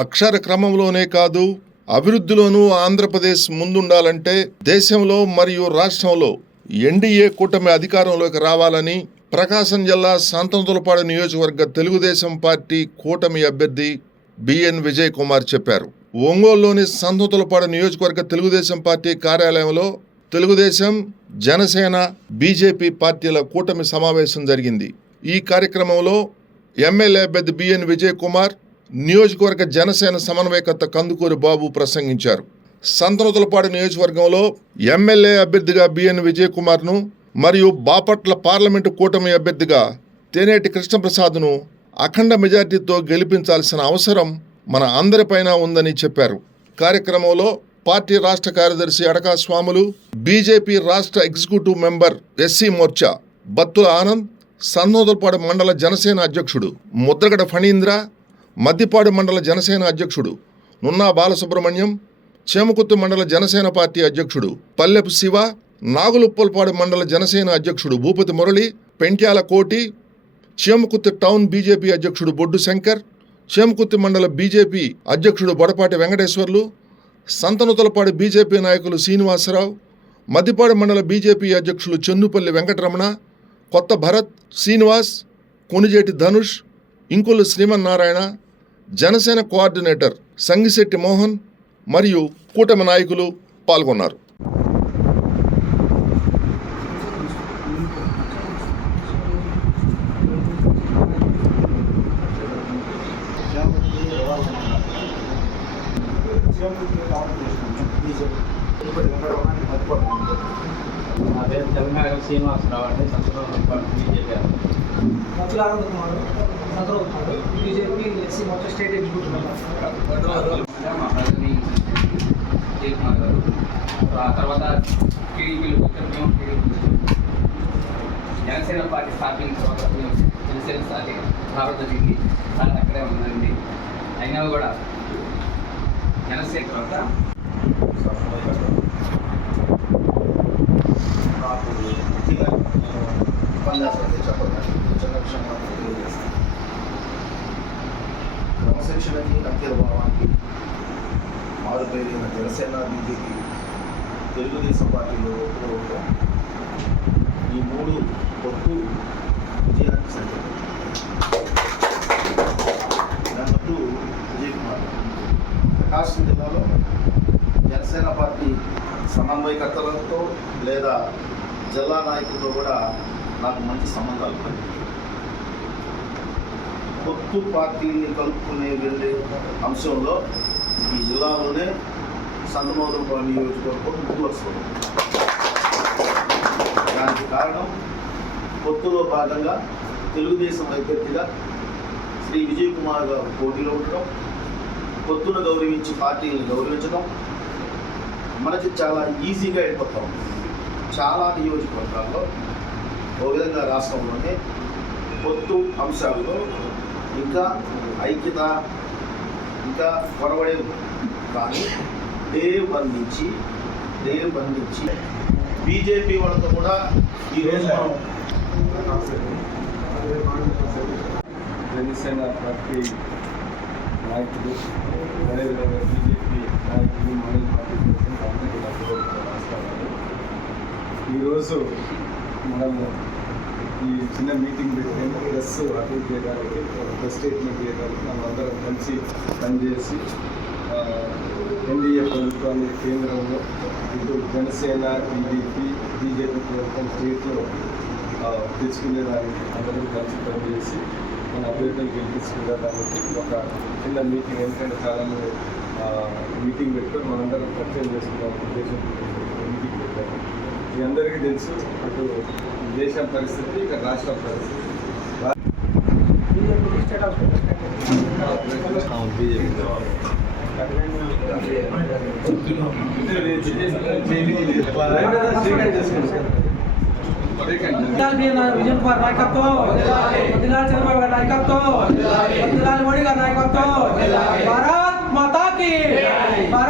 అక్షర క్రమంలోనే కాదు అభివృద్ధిలోనూ ఆంధ్రప్రదేశ్ ముందుండాలంటే దేశంలో మరియు రాష్ట్రంలో ఎన్డీఏ కూటమి అధికారంలోకి రావాలని ప్రకాశం జిల్లా సంతంతులపాడు నియోజకవర్గ తెలుగుదేశం పార్టీ కూటమి అభ్యర్థి బిఎన్ విజయ్ కుమార్ చెప్పారు. ఒంగోలులోని సంతంతులపాడు నియోజకవర్గ తెలుగుదేశం పార్టీ కార్యాలయంలో తెలుగుదేశం జనసేన బీజేపీ పార్టీల కూటమి సమావేశం జరిగింది. ఈ కార్యక్రమంలో ఎమ్మెల్యే అభ్యర్థి బిఎన్ విజయ్ కుమార్ నియోజకవర్గ జనసేన సమన్వయకర్త కందుకూరి బాబు ప్రసంగించారు. సంతనతులపాడు నియోజకవర్గంలో ఎమ్మెల్యే అభ్యర్థిగా బిఎన్ విజయకుమార్ను మరియు బాపట్ల పార్లమెంటు కూటమి అభ్యర్థిగా తేనేటి కృష్ణప్రసాద్ను అఖండ మెజార్టీతో గెలిపించాల్సిన అవసరం మన అందరిపైన ఉందని చెప్పారు. కార్యక్రమంలో పార్టీ రాష్ట్ర కార్యదర్శి అడకా స్వాములు బీజేపీ రాష్ట్ర ఎగ్జిక్యూటివ్ మెంబర్ ఎస్సీ మోర్చా బత్తుల ఆనంద్ సన్నోదలపాడు మండల జనసేన అధ్యక్షుడు ముద్రగడ ఫణీంద్ర మద్దిపాడు మండల జనసేన అధ్యక్షుడు నున్నా బాలసుబ్రహ్మణ్యం చేమకుత్తు మండల జనసేన పార్టీ అధ్యక్షుడు పల్లెపు శివ నాగులుప్పలపాడు మండల జనసేన అధ్యక్షుడు భూపతి మురళి పెంట్యాల కోటి చేమకుత్తి టౌన్ బీజేపీ అధ్యక్షుడు బొడ్డు శంకర్ చేమకుత్తి మండల బీజేపీ అధ్యక్షుడు బొడపాటి వెంకటేశ్వర్లు సంతనుతలపాడు బీజేపీ నాయకులు శ్రీనివాసరావు మద్దిపాడు మండల బీజేపీ అధ్యక్షులు చెన్నుపల్లి వెంకటరమణ కొత్త భరత్ శ్రీనివాస్ కొనిజేటి ధనుష్ ఇంకులు శ్రీమన్నారాయణ జనసేన కోఆర్డినేటర్ సంగిశెట్టి మోహన్ మరియు కూటమి నాయకులు పాల్గొన్నారు. నా పేరు తెలంగాణ శ్రీనివాసరావు అండి. సంతకం బీజేపీ మతుల ఆనంద్ కుమార్ సంతోష్ కుమార్ బీజేపీ ఎస్సీ మొత్తం స్టేట్ ఎగ్జిక్యూటివ్. మా ప్రజని విజయ్ కుమార్ గారు ఆ తర్వాత టీడీపీలో మేము జనసేన పార్టీ స్థాపించిన తర్వాత మేము జనసేన పార్టీ రావడం జరిగింది. దాని అక్కడే ఉందండి. అయినా కూడా జనసేన తర్వాత ఉపన్యాసం అయితే చెప్పడం చిన్న విషయం మాత్రం తెలియజేస్తాను క్రమశిక్షణకి అంకితభావానికి మారుపేరిన జనసేన బీజేపీ తెలుగుదేశం పార్టీలో ఒప్పుకోవడం ఈ మూడు పొత్తు విజయానికి సంకేతం. Number two Vijay Kumar. ప్రకాశం జిల్లాలో జనసేన పార్టీ సమన్వయకర్తలతో లేదా జిల్లా నాయకులతో కూడా నాకు మంచి సంబంధాలు ఉన్నాయి. పొత్తు పార్టీని కలుపుకునే వెళ్ళే అంశంలో ఈ జిల్లాలోనే సంతమోదరపాడు నియోజకవర్గం ముందు వస్తుంది. దానికి కారణం పొత్తులో భాగంగా తెలుగుదేశం అభ్యర్థిగా శ్రీ విజయ్ కుమార్ గారు పోటీలో ఉండటం పొత్తును గౌరవించి పార్టీని గౌరవించడం మనకి చాలా ఈజీగా అయిపోతాం. చాలా నియోజకవర్గాల్లో ఓ విధంగా రాష్ట్రంలోనే పొత్తు అంశాల్లో ఇంకా ఐక్యత ఇంకా పొరబడే కానీ డే వన్ నుంచి డే వన్ నుంచి బీజేపీ వాళ్ళతో కూడా ఈరోజు జనసేన పార్టీ నాయకులు అదేవిధంగా బీజేపీ నాయకులు మహిళా పార్టీ కోసం అందరికీ ఈరోజు మనము ఈ చిన్న మీటింగ్ పెట్టుకుని ప్లస్ అటెండ్ చేయడానికి ప్రెస్ స్టేట్మెంట్ చేయడానికి మనం అందరం కలిసి పనిచేసి ఎన్డీఏ ప్రభుత్వాన్ని కేంద్రంలో ఇటు జనసేన టీడీపీ బీజేపీ ప్రభుత్వం స్టేట్లో ఆ, తెచ్చుకునేదానికి అందరం కలిసి పనిచేసి మన అభ్యర్థులు గెలిపించుకునేదానికి ఒక చిన్న మీటింగ్ ఎందుకంటే చాలామంది మీటింగ్ పెట్టుకొని మనందరం పరిచయం చేసుకున్నాం ఉద్దేశం మీటింగ్ పెట్టాము మీ అందరికీ తెలుసు అటు దేశం పరిస్థితి ఇక రాష్ట్ర పరిస్థితి. విజయ్ కుమార్ నాయకత్వం చంద్రబాబు గారి నాయకత్వం మోడీ గారి నాయకత్వం భారత్ మాతాకి భారత్